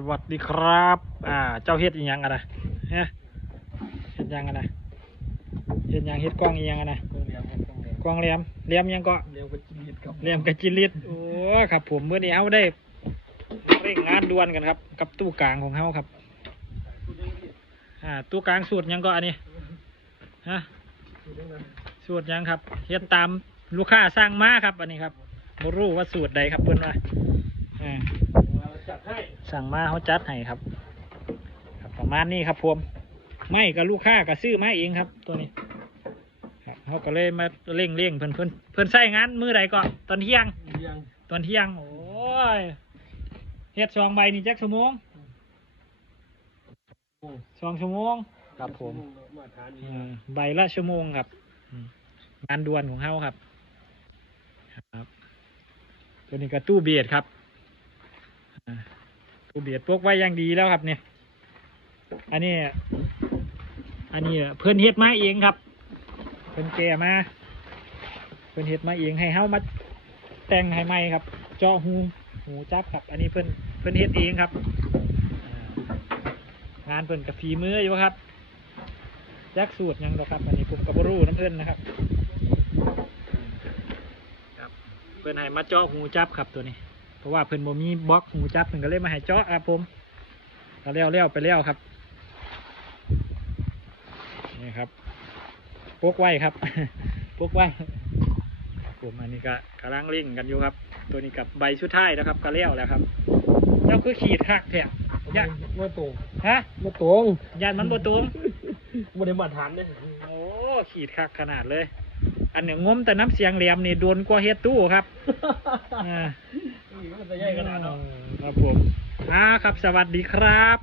สวัสดีครับ อ่า เจ้าเฮ็ดอีหยังอะนะฮะเฮ็ดหยังอะนะเฮ็ดหยังเฮ็ดกล้องอีหยังอะนะเลี้ยงครับต้องเลี้ยงกล้องเหลี่ยมเหลี่ยมหยังก็เลี้ยงเป็นชีวิตครับเหลี่ยมกระจิลิตโอ้ครับ ผมเมื่อนี้เฮาได้เร่งงานด่วนกันครับ กับตู้กลางของเฮาครับ อ่า ตู้กลางสูตรหยังก็อันนี้ ฮะ สูตรหยังครับเฮ็ดตามลูกค้าสร้างมาครับ อันนี้ครับบ่รู้ว่าสูตรใดครับเพิ่นว่าอ่าจัดให้ สั่งมาเขาจัดให้ครับครับ ประมาณนี้ครับผมไม่กับลูกค้าก็ซื้อมาเองครับ ตัวนี้ครับเขาก็เลยมาเร่งเร่งเพิ่นเพิ่นเพิ่นใส่งานมือใดก่อนตอนเที่ยงเลี้ยงตอนเที่ยงโอ้ยเฮ็ดสองใบนี่จักชั่วโมงโอ้สองชั่วโมงครับผมมาทานอืมใบละชั่วโมงครับอืมงานด่วนของเขาครับ ครับ ตัวนี้ก็ตู้เบียดครับอ่า ตู้เบียดพวกไว้อย่างดีแล้วครับเนี่ย อันนี้ อันนี้เพื่อนเฮ็ดมาเองครับ เพื่อนแก่มา เพื่อนเฮ็ดมาเองให้เฮามาแต่งให้ใหม่ครับ เจาะหูหูจับครับ อันนี้เพื่อนเพื่อนเฮ็ดเองครับ งานเพื่อนกับฝีมืออยู่ครับยักษ์สูตรยังดอครับ อันนี้ผมกับบรูน้ำเอิ้นนะครับ ครับ เพื่อนให้มาเจาะหูจับครับตัวนี้ เพราะว่าเพื่อนบ่มีบล็อกหูจับเพื่อนก็เลยมาให้เจาะครับผมก็เลี้ยวเลี้ยวไปเลี้ยวครับนี่ครับพกไว้ครับพกไว้ผมอันนี้ก็กำลังเร่งกันอยู่ครับ ตัวนี้กับใบชุดท้ายนะครับก็เลี้ยวแล้วครับแล้วคือขีดหักแท้ยันมาตรงฮะมาตรงยันมันบ่ตรงมาได้มาทานเนี่ยโอ้ขีดคักขนาดเลย อันหนึ่งงมแต่น้ำเสียงเหลี่ยมนี่โดนกว่าเฮ็ดตู้ครับอ่านี่ มันจะใหญ่ขนาดเนาะ ครับผมอ่าครับ สวัสดีครับ